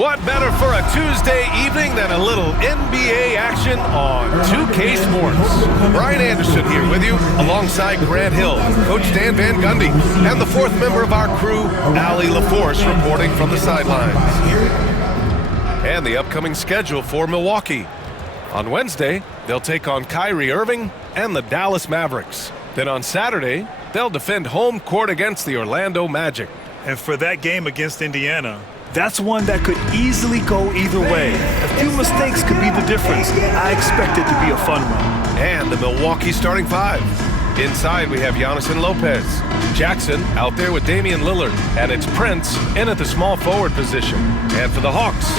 What better for a Tuesday evening than a little NBA action on 2K Sports? Brian Anderson here with you, alongside Grant Hill, Coach Dan Van Gundy, and the fourth member of our crew, Allie LaForce, reporting from the sidelines. And the upcoming schedule for Milwaukee. On Wednesday, they'll take on Kyrie Irving and the Dallas Mavericks. Then on Saturday, they'll defend home court against the Orlando Magic. And for that game against Indiana, that's one that could easily go either way. A few mistakes could be the difference. I expect it to be a fun one. And the Milwaukee starting five. Inside, we have Giannis and Lopez. Jackson out there with Damian Lillard. And it's Prince in at the small forward position. And for the Hawks,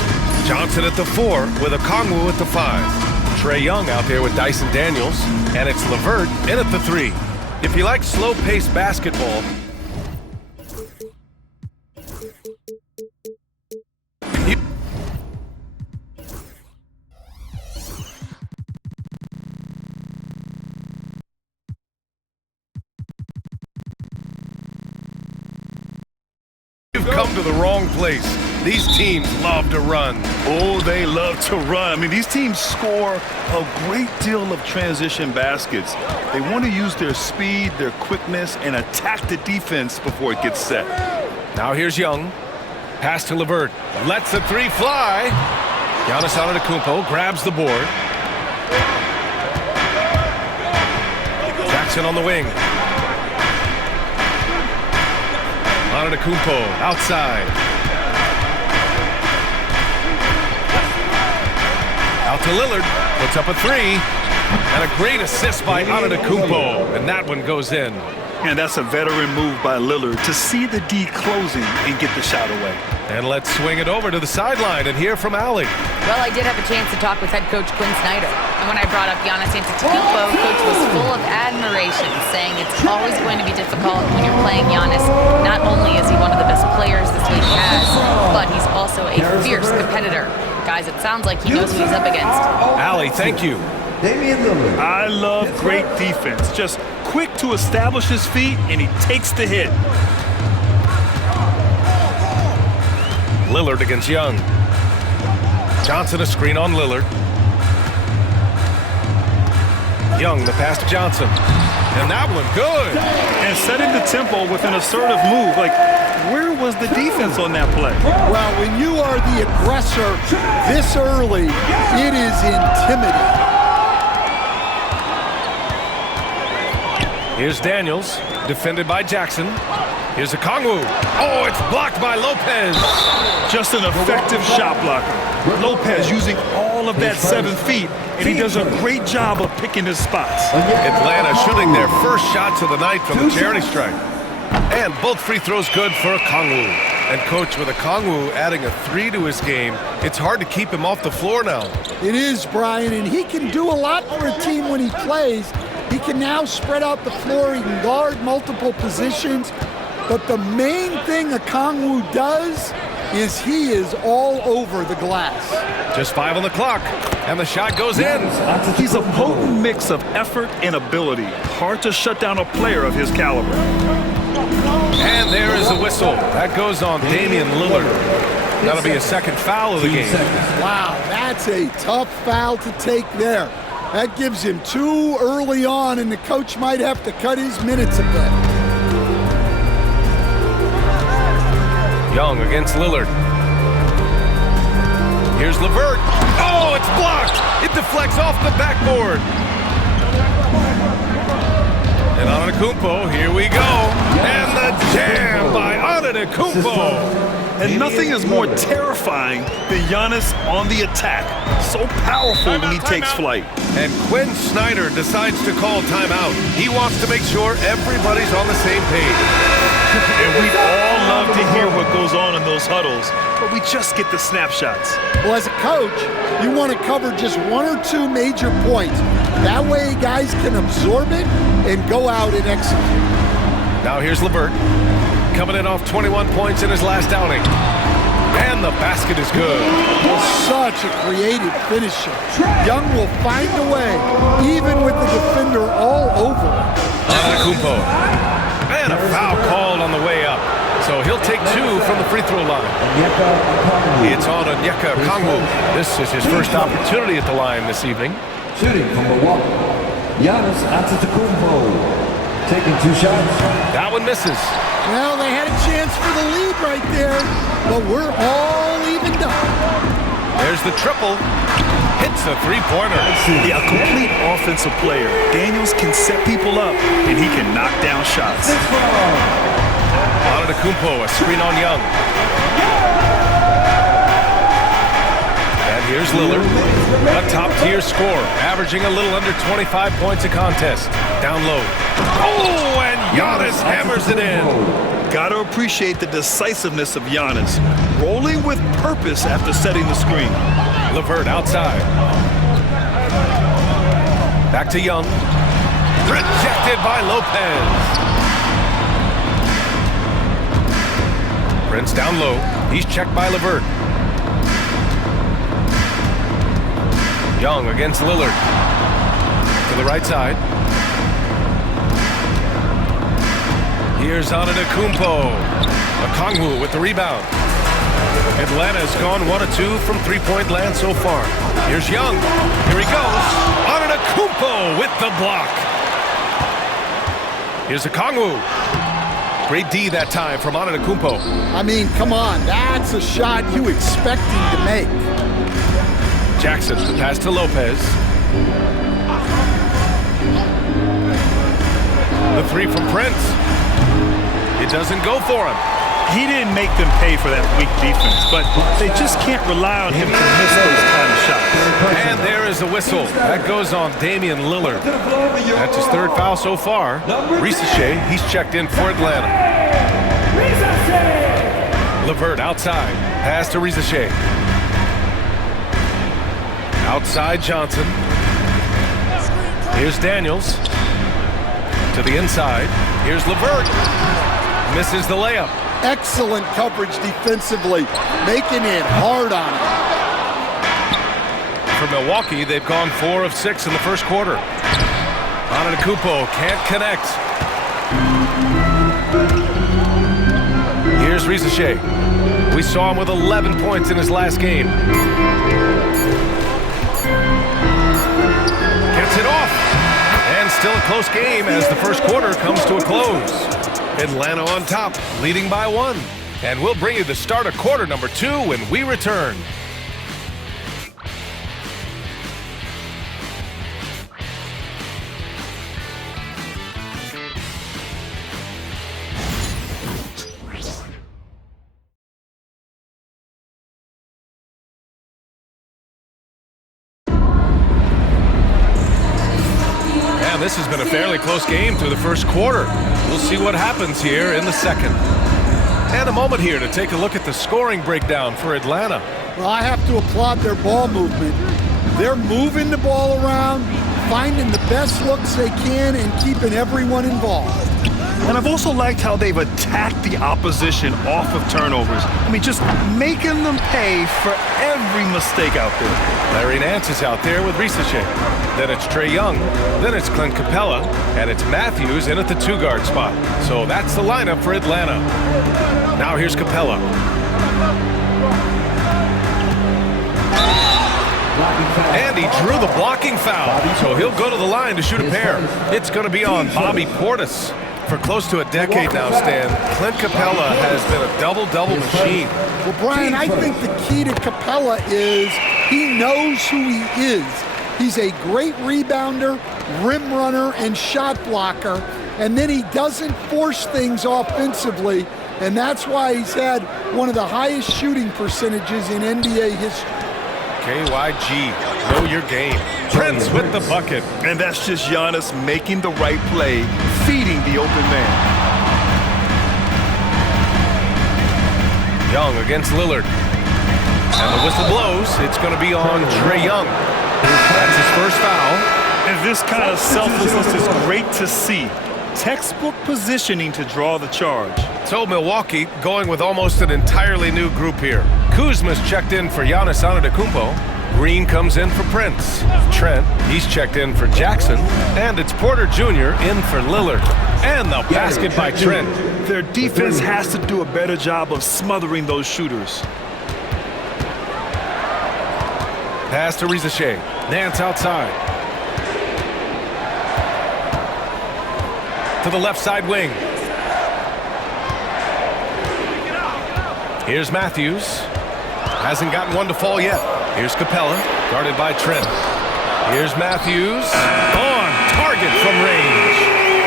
Johnson at the 4 with Okongwu at the 5. Trae Young out there with Dyson Daniels. And it's LeVert in at the 3. If you like slow-paced basketball, you've come to the wrong place. These teams love to run. Oh, they love to run. I mean, these teams score a great deal of transition baskets. They want to use their speed, their quickness, and attack the defense before it gets set. Now here's Young. Pass to LeVert. Lets the 3 fly. Giannis Antetokounmpo grabs the board. Jackson on the wing. Antetokounmpo outside. Out to Lillard. Puts up a 3. And a great assist by Antetokounmpo. And that one goes in. And that's a veteran move by Lillard to see the D closing and get the shot away. And let's swing it over to the sideline and hear from Allie. Well, I did have a chance to talk with head coach Quinn Snyder. And when I brought up Giannis Antetokounmpo, coach was full of admiration, saying it's always going to be difficult when you're playing Giannis. Not only is he one of the best players this league has, but he's also a fierce competitor. Guys, it sounds like he knows who he's up against. Allie, thank you. I love great defense. Just quick to establish his feet, and he takes the hit. Lillard against Young. Johnson a screen on Lillard. Young, the pass to Johnson. And that one good. And setting the tempo with an assertive move. Like, where was the defense on that play? Well, when you are the aggressor this early, it is intimidating. Here's Daniels, defended by Jackson. Here's Okongwu. Oh, it's blocked by Lopez. Just an effective shot blocker. Lopez using all of that 7 feet, and he does a great job of picking his spots. Atlanta shooting their first shots of the night from the charity stripe. And both free throws good for Okongwu. And coach, with Okongwu adding a 3 to his game, it's hard to keep him off the floor now. It is, Brian, and he can do a lot for a team when he plays. He can now spread out the floor. He can guard multiple positions. But the main thing Okongwu does is he is all over the glass. Just 5 on the clock, and the shot goes in. He's a potent mix of effort and ability. Hard to shut down a player of his caliber. And there is a whistle. That goes on Damian Lillard. That'll be a second foul of the game. Wow, that's a tough foul to take there. That gives him 2 early on, and the coach might have to cut his minutes a bit. Young against Lillard. Here's LeVert. Oh, it's blocked. It deflects off the backboard. And Antetokounmpo, here we go. And the jam by Antetokounmpo. And nothing is more terrifying than Giannis on the attack. So powerful when he takes flight. And Quinn Snyder decides to call timeout. He wants to make sure everybody's on the same page. And we'd all love to hear what goes on in those huddles, but we just get the snapshots. Well, as a coach, you want to cover just 1 or 2 major points. That way guys can absorb it and go out and execute. Now here's LeVert, coming in off 21 points in his last outing. And the basket is good. Such a creative finisher. Young will find a way, even with the defender all over him. Antetokounmpo. And a foul called on the way up. So so he'll take 2 from the free throw line. It's on Onyeka Okongwu. This is his first opportunity at the line this evening. Shooting from Milwaukee, Giannis Antetokounmpo, taking 2 shots. That one misses. Well, they had a chance for the lead right there, but we're all evened up. There's the triple. Hits a three-pointer. Yeah, a complete offensive player. Daniels can set people up, and he can knock down shots. Antetokounmpo, a screen on Young. And here's Lillard, a top-tier scorer, averaging a little under 25 points a contest. Down low. Oh, and Giannis hammers it in. Gotta appreciate the decisiveness of Giannis, rolling with purpose after setting the screen. LeVert outside. Back to Young. Rejected by Lopez. Prince down low. He's checked by LeVert. Young against Lillard. To the right side. Here's Antetokounmpo. Okongwu with the rebound. Atlanta's gone 1 of 2 from three-point land so far. Here's Young. Here he goes. Antetokounmpo with the block. Here's Okongwu. Great D that time from Antetokounmpo. I mean, come on. That's a shot you expect him to make. Jackson, the pass to Lopez. The three from Prince. It doesn't go for him. He didn't make them pay for that weak defense, but they just can't rely on him to miss those kind of shots. And there is a whistle. That goes on Damian Lillard. That's his 3rd foul so far. Risache, he's checked in for Atlanta. LeVert outside. Pass to Risache. Outside Johnson. Here's Daniels. To the inside. Here's LeVert. Misses the layup. Excellent coverage defensively, making it hard on him. For Milwaukee, they've gone 4 of 6 in the first quarter. Antetokounmpo can't connect. Here's Risache. We saw him with 11 points in his last game. Gets it off. And still a close game as the first quarter comes to a close. Atlanta on top, leading by 1. And we'll bring you the start of quarter number 2 when we return. This has been a fairly close game through the first quarter. We'll see what happens here in the second. And a moment here to take a look at the scoring breakdown for Atlanta. Well, I have to applaud their ball movement. They're moving the ball around, finding the best looks they can, and keeping everyone involved. And I've also liked how they've attacked the opposition off of turnovers. I mean, just making them pay for every mistake out there. Larry Nance is out there with Risache. Then it's Trae Young. Then it's Clint Capella. And it's Matthews in at the 2-guard spot. So that's the lineup for Atlanta. Now here's Capella. And he drew the blocking foul. So he'll go to the line to shoot a pair. It's going to be on Bobby Portis. For close to a decade now, Stan, Clint Capella has been a double-double machine. Well, Brian, I think the key to Capella is he knows who he is. He's a great rebounder, rim runner, and shot blocker, and then he doesn't force things offensively, and that's why he's had one of the highest shooting percentages in NBA history. KYG, know your game. Prince with the bucket. And that's just Giannis making the right play, feeding the open man. Young against Lillard. And the whistle blows. It's going to be on Trae Young. That's his first foul. And this kind of selflessness is great to see. Textbook positioning to draw the charge. So Milwaukee going with almost an entirely new group here. Kuzma's checked in for Giannis Antetokounmpo. Green comes in for Prince. Trent, he's checked in for Jackson. And it's Porter Jr. in for Lillard. And the basket by Trent. Their defense has to do a better job of smothering those shooters. Pass to Rizachet. Nance outside. To the left side wing. Here's Matthews. Hasn't gotten one to fall yet. Here's Capella, guarded by Trent. Here's Matthews. On target from range.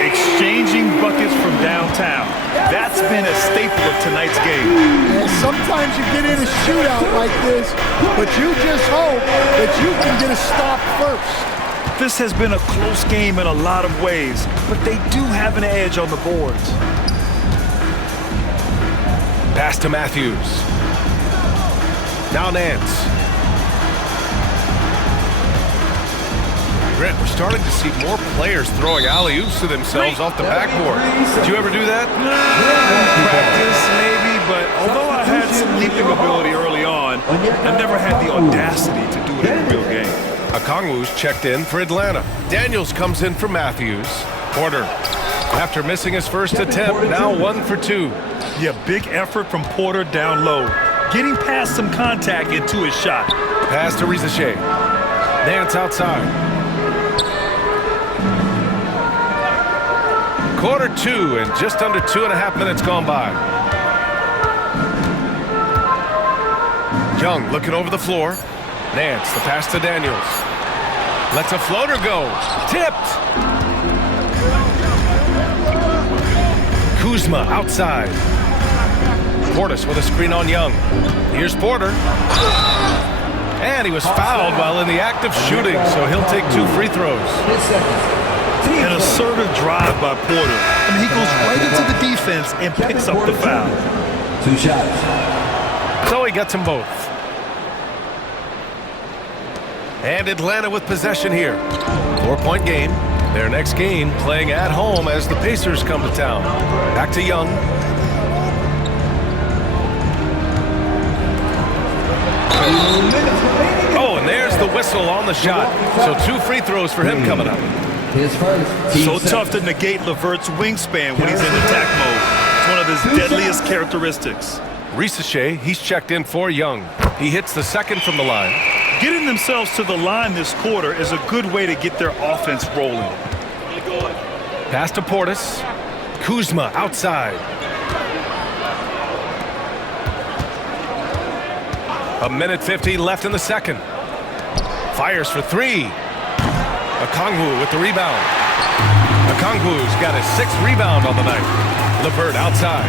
Exchanging buckets from downtown. That's been a staple of tonight's game. And sometimes you get in a shootout like this, but you just hope that you can get a stop first. This has been a close game in a lot of ways, but they do have an edge on the boards. Pass to Matthews. Now Nance. Grant, we're starting to see more players throwing alley-oops to themselves off the backboard. Did you ever do that? Practice, maybe, but although I had some leaping ability early on, I never had the audacity to do it in a real game. Okongwu's checked in for Atlanta. Daniels comes in for Matthews. Porter, after missing his first attempt, now 1 for 2. Yeah, big effort from Porter down low. Getting past some contact into his shot. Pass to Rizachet. Nance outside. Quarter 2 and just under 2.5 minutes gone by. Young looking over the floor. Nance, the pass to Daniels. Lets a floater go. Tipped. Kuzma outside. Portis with a screen on Young. Here's Porter. And he was fouled while in the act of shooting, so he'll take 2 free throws. An assertive drive by Porter. I mean, he goes right into the defense and picks up the foul. 2 shots. So he gets them both. And Atlanta with possession here. 4-point game. Their next game playing at home as the Pacers come to town. Back to Young. Oh, and there's the whistle on the shot. So 2 free throws for him coming up. His first. So tough to negate LeVert's wingspan when he's in attack mode. It's one of his deadliest characteristics. Rizachet, he's checked in for Young. He hits the second from the line. Getting themselves to the line this quarter is a good way to get their offense rolling. Pass to Portis. Kuzma outside. A minute 50 left in the second. Fires for 3. Okongwu with the rebound. Okongwu's got his 6th rebound on the night. LeVert outside.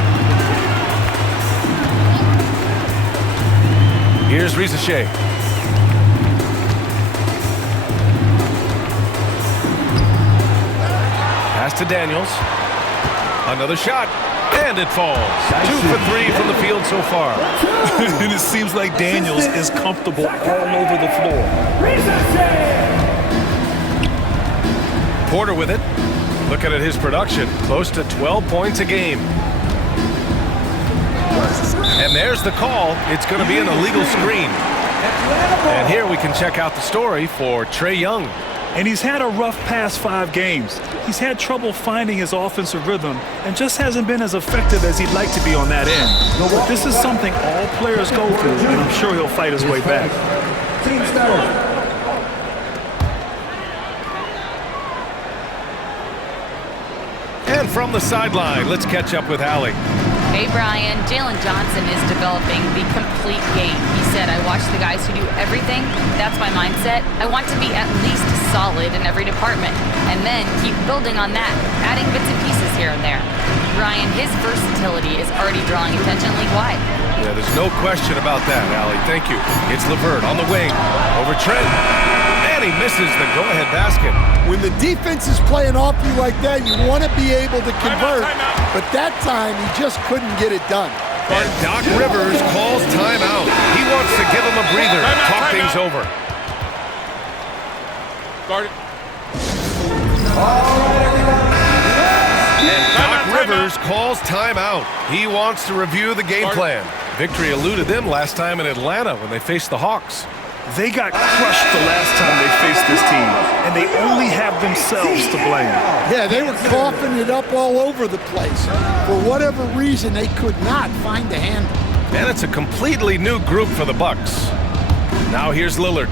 Here's Rizachet. Pass to Daniels. Another shot. And it falls. 2 for 3 from the field so far. And it seems like Daniels is comfortable all over the floor. Porter with it. Looking at his production, close to 12 points a game. And there's the call. It's going to be an illegal screen. And here we can check out the story for Trae Young. And he's had a rough past 5 games. He's had trouble finding his offensive rhythm and just hasn't been as effective as he'd like to be on that end. But this is something all players go through, and I'm sure he'll fight his way back. Team starter. And from the sideline, let's catch up with Allie. Hey, Brian. Jalen Johnson is developing the complete game. He said, I watch the guys who do everything. That's my mindset. I want to be at least solid in every department and then keep building on that, adding bits and pieces here and there. Brian, his versatility is already drawing attention league-wide. Yeah, there's no question about that, Allie. Thank you. It's LeVert on the wing. Over Trent. And he misses the go-ahead basket. When the defense is playing off you like that, you want to be able to convert. But that time, he just couldn't get it done. And Doc Rivers calls timeout. He wants to give him a breather, talk things over. Guard it. And Doc Rivers calls timeout. He wants to review the game plan. Victory eluded them last time in Atlanta when they faced the Hawks. They got crushed the last time they faced this team, and they only have themselves to blame. Yeah, they were coughing it up all over the place. For whatever reason, they could not find the handle. And it's a completely new group for the Bucks. Now here's Lillard.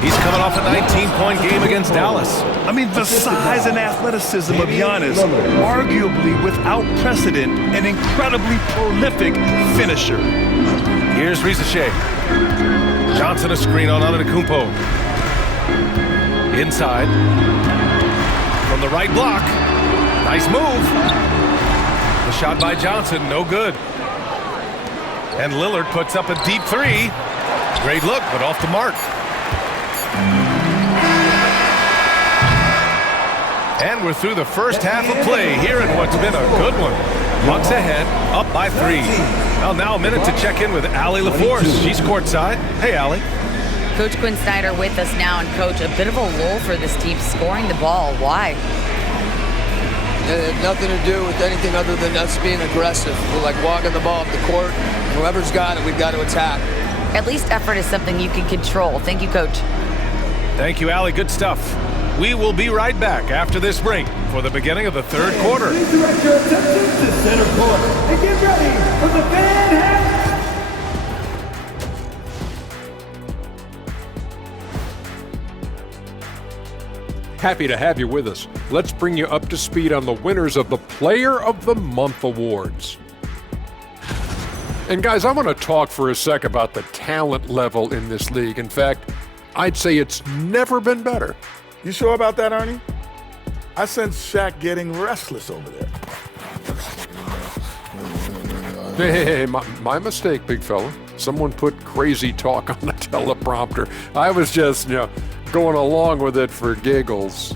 He's coming off a 19-point game against Dallas. I mean, the size and athleticism of Giannis, arguably without precedent, an incredibly prolific finisher. Here's Risache. Johnson a screen on Antetokounmpo. Inside. From the right block. Nice move. The shot by Johnson, no good. And Lillard puts up a deep three. Great look, but off the mark. And we're through the first half of play here in what's been a good one. Bucks ahead, up by 3. Well, now a minute to check in with Allie LaForce. She's courtside. Hey, Allie. Coach Quinn Snyder with us now, and Coach, a bit of a lull for this team scoring the ball. Why? It had nothing to do with anything other than us being aggressive. We're like walking the ball up the court. Whoever's got it, we've got to attack. At least effort is something you can control. Thank you, Coach. Thank you, Allie. Good stuff. We will be right back after this break for the beginning of the third quarter. Please direct your attention to center court and get ready for the Van Half. Happy to have you with us. Let's bring you up to speed on the winners of the Player of the Month awards. And guys, I want to talk for a sec about the talent level in this league. In fact, I'd say it's never been better. You sure about that, Ernie? I sense Shaq getting restless over there. Hey, my mistake, big fella. Someone put crazy talk on the teleprompter. I was just, going along with it for giggles.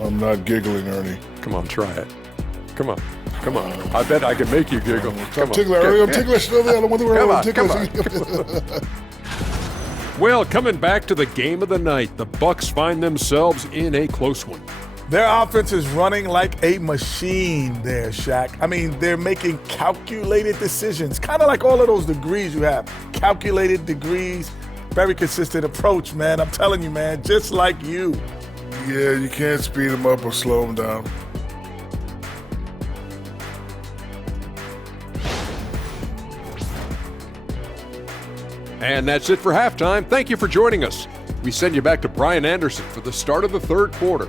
I'm not giggling, Ernie. Come on, try it. Come on. I bet I can make you giggle. I'm ticklish, Ernie. I'm ticklish. I don't want to worry about ticklish. Well, coming back to the game of the night, the Bucks find themselves in a close one. Their offense is running like a machine there, Shaq. I mean, they're making calculated decisions, kind of like all of those degrees you have. Calculated degrees, very consistent approach, man. I'm telling you, man, just like you. Yeah, you can't speed them up or slow them down. And that's it for halftime. Thank you for joining us. We send you back to Brian Anderson for the start of the third quarter.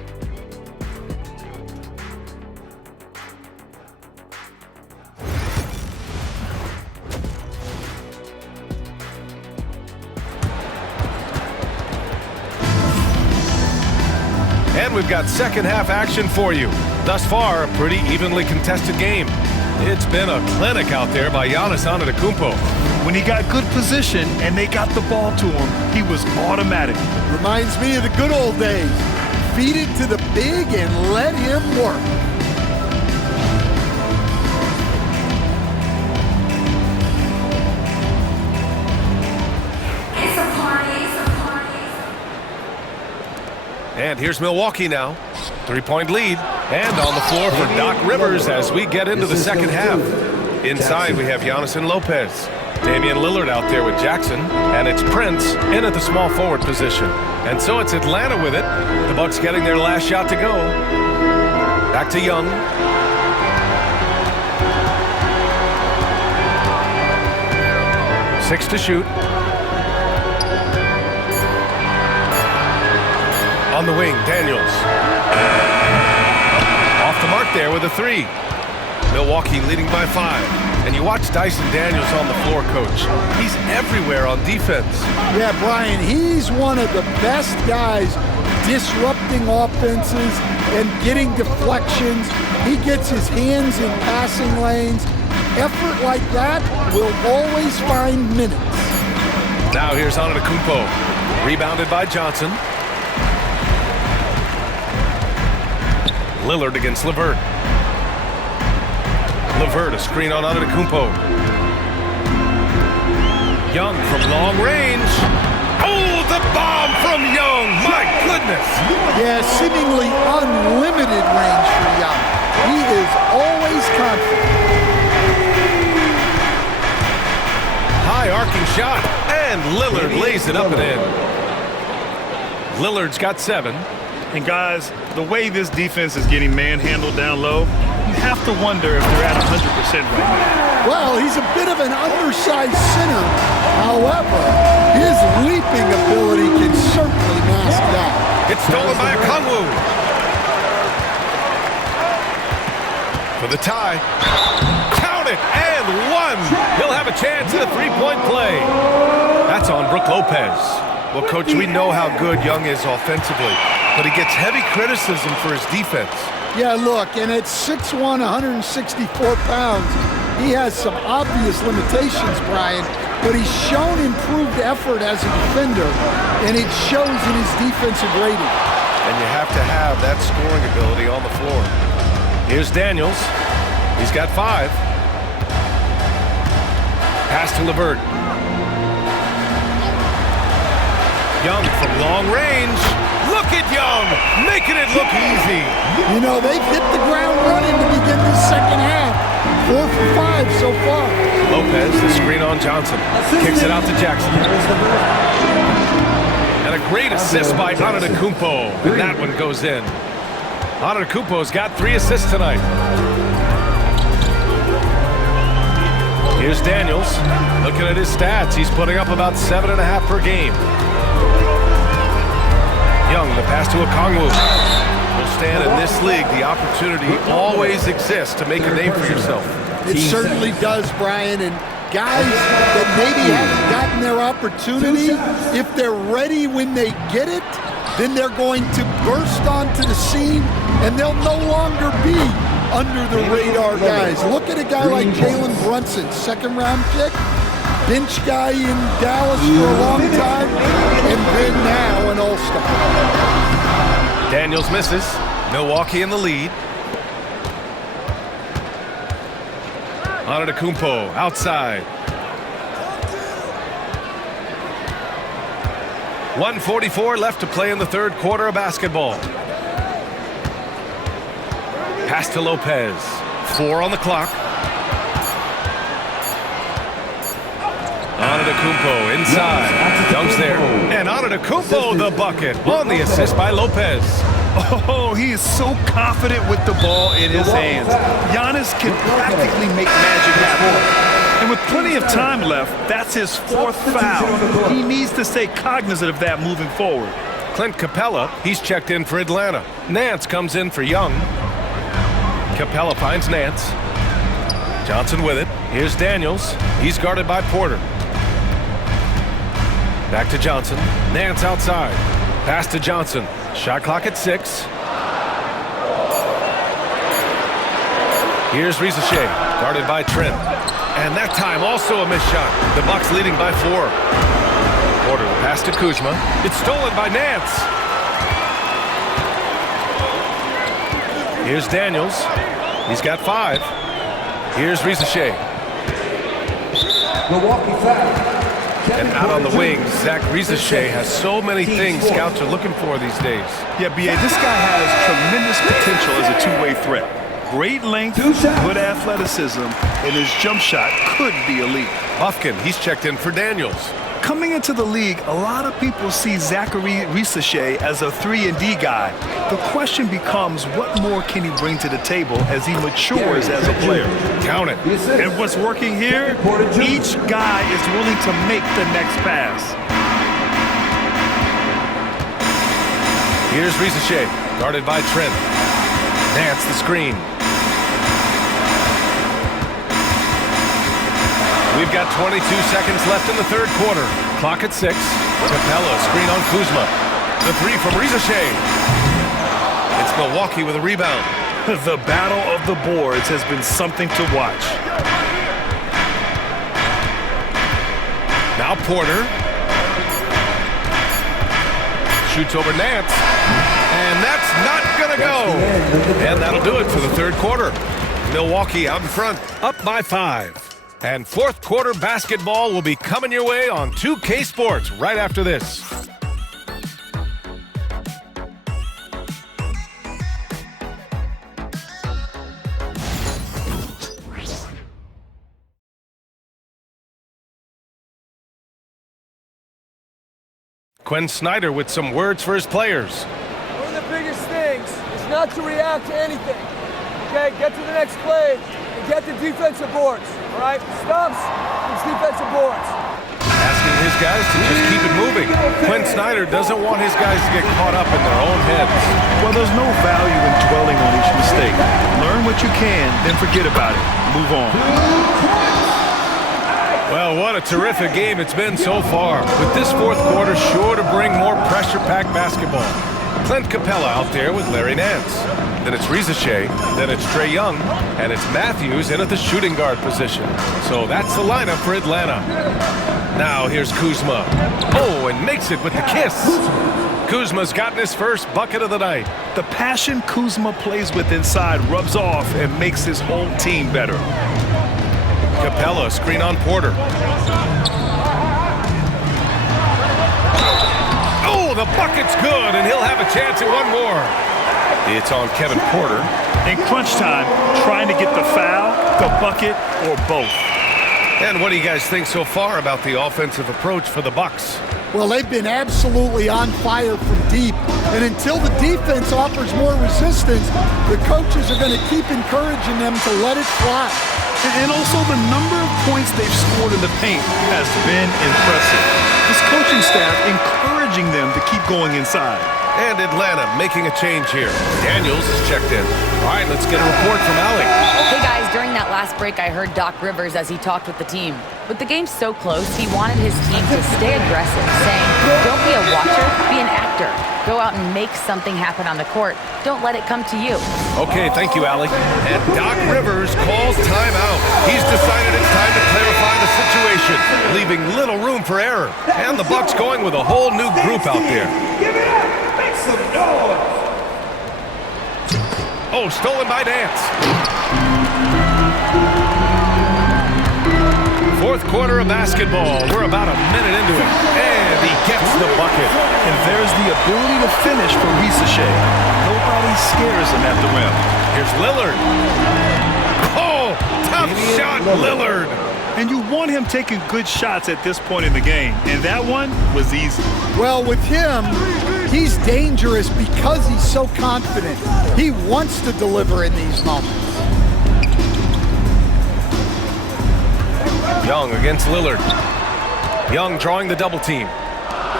And we've got second half action for you. Thus far, a pretty evenly contested game. It's been a clinic out there by Giannis Antetokounmpo. When he got good position and they got the ball to him, he was automatic. Reminds me of the good old days. Feed it to the big and let him work. And here's Milwaukee now. 3-point lead. And on the floor for Doc Rivers as we get into the second half. Inside we have Giannis and Lopez. Damian Lillard out there with Jackson. And it's Prince in at the small forward position. And so it's Atlanta with it. The Bucks getting their last shot to go. Back to Young. Six to shoot. On the wing, Daniels. Off the mark there with a 3. Milwaukee leading by 5. And you watch Dyson Daniels on the floor, Coach. He's everywhere on defense. Yeah, Brian, he's one of the best guys disrupting offenses and getting deflections. He gets his hands in passing lanes. Effort like that will always find minutes. Now here's Antetokounmpo. Rebounded by Johnson. Lillard against LeVert. LeVert, a screen on Antetokounmpo. Young from long range. Oh, the bomb from Young. My goodness. Yeah, seemingly unlimited range for Young. He is always confident. High arcing shot, and Lillard lays it up and in. Lillard's got 7. And guys, the way this defense is getting manhandled down low, you have to wonder if they're at 100% right now. Well, he's a bit of an undersized center. However, his leaping ability can certainly mask that. It's stolen by Okongwu. For the tie. Count it, and 1. He'll have a chance at a three-point play. That's on Brook Lopez. Well, Coach, we know how good Young is offensively, but he gets heavy criticism for his defense. Yeah, look, and at 6'1", 164 pounds, he has some obvious limitations, Brian, but he's shown improved effort as a defender, and it shows in his defensive rating. And you have to have that scoring ability on the floor. Here's Daniels. He's got 5. Pass to LeVert. Young from long range. Look at Young, making it look easy. You know, they've hit the ground running to begin the second half. 4 for 5 so far. Lopez, the screen on Johnson. Kicks it out to Jackson. And a great assist by Antetokounmpo. And that one goes in. Antetokounmpo's got 3 assists tonight. Here's Daniels. Looking at his stats, he's putting up about 7.5 per game. Young, the pass to Okongwu. Will stand in this league. The opportunity always exists to make a name for yourself. It certainly does, Brian. And guys that maybe haven't gotten their opportunity, if they're ready when they get it, then they're going to burst onto the scene, and they'll no longer be under the radar guys. Look at a guy like Jalen Brunson, second-round pick, bench guy in Dallas for a long time, and then now an all-star. Daniels misses. Milwaukee in the lead. Antetokounmpo outside. 1:44 left to play in the third quarter of basketball. Pass to Lopez. 4 on the clock. Antetokounmpo inside. Dunks there. And Antetokounmpo the bucket on the assist by Lopez. Oh, he is so confident with the ball in his hands. Giannis can practically make magic happen. And with plenty of time left, that's his 4th foul. He needs to stay cognizant of that moving forward. Clint Capella, he's checked in for Atlanta. Nance comes in for Young. Capella finds Nance. Johnson with it. Here's Daniels. He's guarded by Porter. Back to Johnson. Nance outside. Pass to Johnson. Shot clock at 6. Here's Rizachet, guarded by Trent. And that time also a missed shot. The Bucks leading by 4. Porter, the pass to Kuzma. It's stolen by Nance. Here's Daniels. He's got 5. Here's Rizachet. Milwaukee foul. And out on the wings, Zach Rizachet has so many things scouts are looking for these days. Yeah, B.A., this guy has tremendous potential as a two-way threat. Great length, good athleticism, and his jump shot could be elite. Buffkin, he's checked in for Daniels. Coming into the league, a lot of people see Zachary Rizachet as a 3-and-D guy. The question becomes, what more can he bring to the table as he matures as a player? Count it. And what's working here? Each guy is willing to make the next pass. Here's Rizachet, guarded by Trent. Nance the screen. We've got 22 seconds left in the third quarter. Clock at 6. Capella, screen on Kuzma. The 3 from Rizachet. It's Milwaukee with a rebound. The battle of the boards has been something to watch. Now Porter. Shoots over Nance. And that's not gonna go. And that'll do it for the third quarter. Milwaukee out in front, up by 5. And fourth quarter basketball will be coming your way on 2K Sports right after this. Quinn Snyder with some words for his players. One of the biggest things is not to react to anything. Okay, get to the next play and get the defensive boards. All right, stops, it's defensive boards. Asking his guys to just keep it moving. Quinn Snyder doesn't want his guys to get caught up in their own heads. Well, there's no value in dwelling on each mistake. Learn what you can, then forget about it. Move on. Well, what a terrific game it's been so far, with this fourth quarter sure to bring more pressure-packed basketball. Clint Capella out there with Larry Nance. Then it's Rizachet, then it's Trae Young, and it's Matthews in at the shooting guard position. So that's the lineup for Atlanta. Now here's Kuzma. Oh, and makes it with the kiss. Kuzma's gotten his first bucket of the night. The passion Kuzma plays with inside rubs off and makes his whole team better. Capella, screen on Porter. Oh, the bucket's good, and he'll have a chance at one more. It's on Kevin Porter. In crunch time, trying to get the foul, the bucket, or both. And what do you guys think so far about the offensive approach for the Bucks? Well, they've been absolutely on fire from deep. And until the defense offers more resistance, the coaches are going to keep encouraging them to let it fly. And also the number of points they've scored in the paint has been impressive. This coaching staff encouraging them to keep going inside. And Atlanta making a change here. Daniels is checked in. All right, let's get a report from Allie. Hey guys, during that last break, I heard Doc Rivers as he talked with the team. With the game so close, he wanted his team to stay aggressive, saying, don't be a watcher, be an actor. Go out and make something happen on the court. Don't let it come to you. Okay, thank you, Allie. And Doc Rivers calls timeout. He's decided it's time to clarify the situation, leaving little room for error. And the Bucks going with a whole new group out there. Give it up! Make some noise! Oh, stolen by Nance. Fourth quarter of basketball. We're about a minute into it. And he gets the bucket. And there's the ability to finish for Rizachet. Nobody scares him at the rim. Here's Lillard. Oh, tough shot, Lillard. And you want him taking good shots at this point in the game. And that one was easy. Well, with him, he's dangerous because he's so confident. He wants to deliver in these moments. Young against Lillard. Young drawing the double team.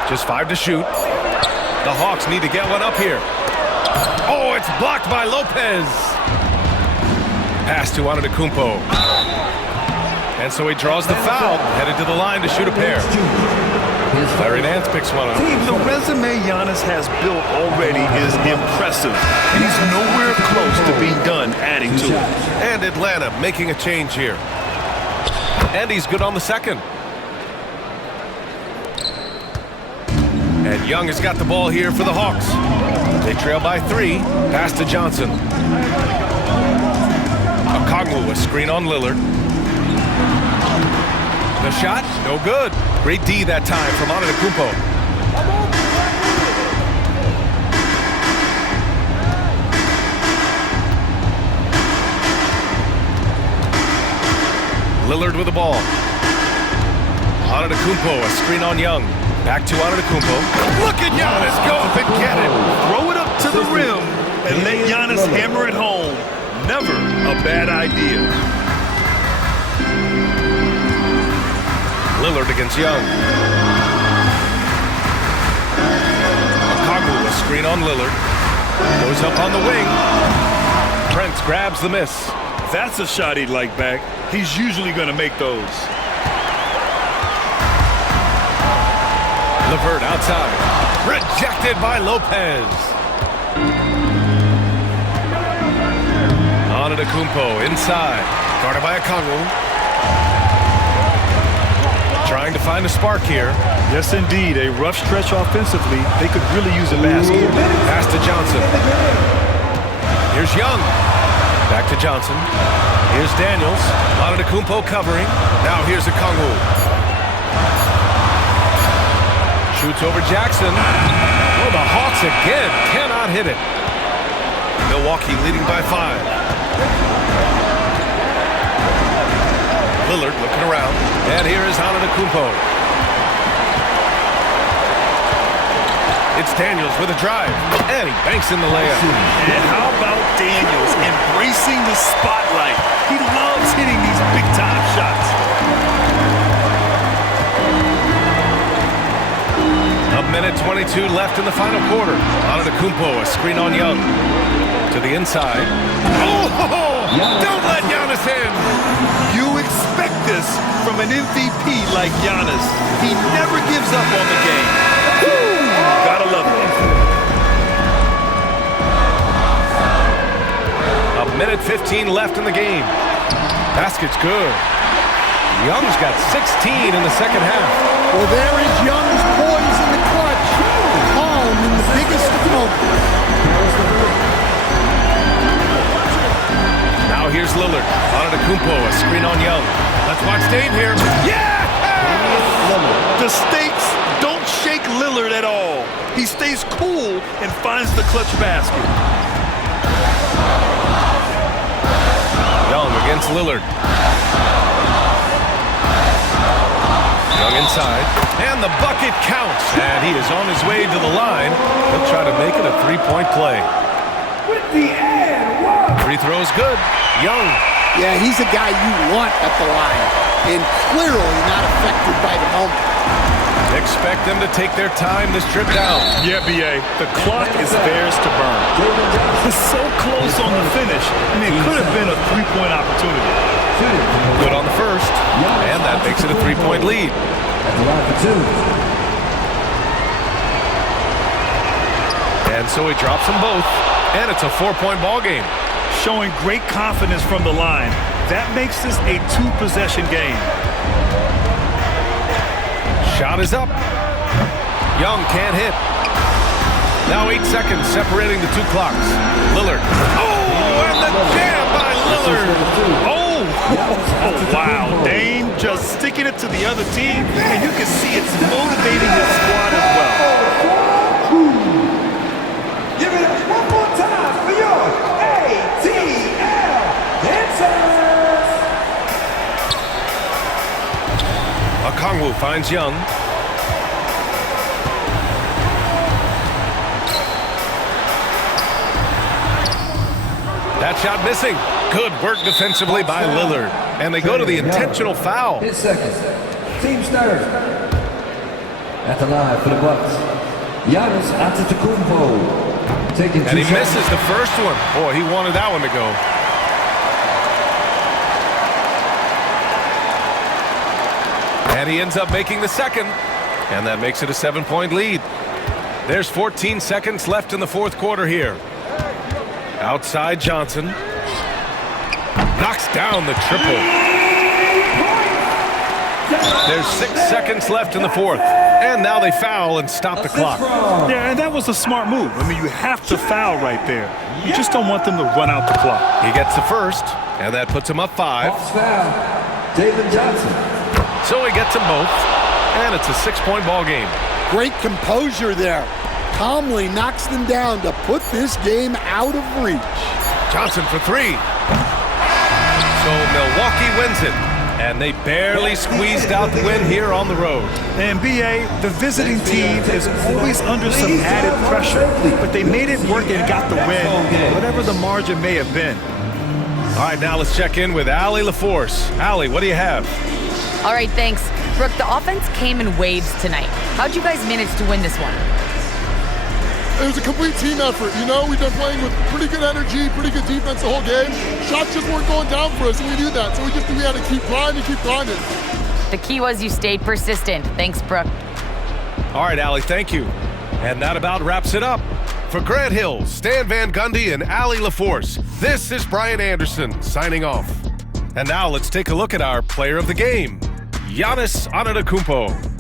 Just 5 to shoot. The Hawks need to get one up here. Oh, it's blocked by Lopez. Pass to Antetokounmpo. And so he draws the foul, headed to the line to shoot a pair. Larry Nance picks one up. The resume Giannis has built already is impressive, and he's nowhere close to being done adding to it. And Atlanta making a change here. And he's good on the second. And Young has got the ball here for the Hawks. They trail by 3. Pass to Johnson. Okongwu, a screen on Lillard. The shot, no good. Great D that time from Antetokounmpo. Lillard with the ball. Antetokounmpo, a screen on Young. Back to Antetokounmpo. Look at Giannis go up and get it. Throw it up to the rim and let Giannis hammer it home. Never a bad idea. Lillard against Young. Okongwu, a screen on Lillard. Goes up on the wing. Prince grabs the miss. That's a shot he'd like back. He's usually going to make those. LeVert outside. Rejected by Lopez. Antetokounmpo inside. Guarded by Okongwu. Trying to find a spark here. Yes, indeed. A rough stretch offensively. They could really use a basket. Pass to Johnson. Here's Young. Back to Johnson. Here's Daniels. Antetokounmpo covering. Now here's Okongwu. Shoots over Jackson. Oh, the Hawks again cannot hit it. Milwaukee leading by 5. Lillard looking around. And here is Antetokounmpo. It's Daniels with a drive, and he banks in the layup. And how about Daniels embracing the spotlight? He loves hitting these big-time shots. A minute 22 left in the final quarter. Antetokounmpo, a screen on Young. To the inside. Oh! Don't let Giannis in! You expect this from an MVP like Giannis. He never gives up on the game. Woo! Gotta love it. A minute 15 left in the game. Basket's good. Young's got 16 in the second half. Well, there is Young's poise in the clutch. Calm in the biggest of moments. Now here's Lillard. Antetokounmpo, a screen on Young. Let's watch Dave here. Yeah! The stakes don't shake Lillard at all. He stays cool and finds the clutch basket. Young against Lillard. Young inside, and the bucket counts. And he is on his way to the line. He'll try to make it a three-point play. Free throw's good. Young. Yeah, he's a guy you want at the line, and clearly not affected by the moment. Expect them to take their time this trip down. Yeah, B.A., the clock is theirs to burn. It's so close on the finish, and it could have been a three-point opportunity. Good on the first, and that makes it a three-point lead. At the line for two. And so he drops them both, and it's a four-point ball game. Showing great confidence from the line. That makes this a two-possession game. Shot is up. Young can't hit. Now 8 seconds separating the two clocks. Lillard. Oh, and the jam by Lillard. Oh, wow. Dame just sticking it to the other team, and you can see it's motivating his squad as well. Give it up one more time for your ATL dancers. Okongwu finds Young. That shot missing. Good work defensively by Lillard. And they go to the intentional foul. His second. Team's third. At the line for the Bucks. Giannis Antetokounmpo. Taking And he two shots. misses the first one. Boy, he wanted that one to go. And he ends up making the second. And that makes it a 7-point lead. There's 14 seconds left in the fourth quarter here. Outside Johnson. Knocks down the triple. There's 6 seconds left in the fourth. And now they foul and stop the clock. Yeah, and that was a smart move. I mean, you have to foul right there. You just don't want them to run out the clock. He gets the first, and that puts him up 5. Off's foul. David Johnson. So he gets them both, and it's a 6-point ball game. Great composure there. Calmly knocks them down to put this game out of reach. Johnson for 3. So Milwaukee wins it, and they barely squeezed out the win here on the road. And B.A., the visiting team is always under some added pressure, but they made it work and got the win, whatever the margin may have been. All right, now let's check in with Allie LaForce. Allie, what do you have? All right, thanks. Brooke, the offense came in waves tonight. How'd you guys manage to win this one? It was a complete team effort. You know, we've been playing with pretty good energy, pretty good defense the whole game. Shots just weren't going down for us, and we knew that. So we had to keep grinding, keep grinding. The key was you stayed persistent. Thanks, Brooke. All right, Allie, thank you. And that about wraps it up. For Grant Hill, Stan Van Gundy, and Allie LaForce, this is Brian Anderson signing off. And now let's take a look at our player of the game, Giannis Antetokounmpo.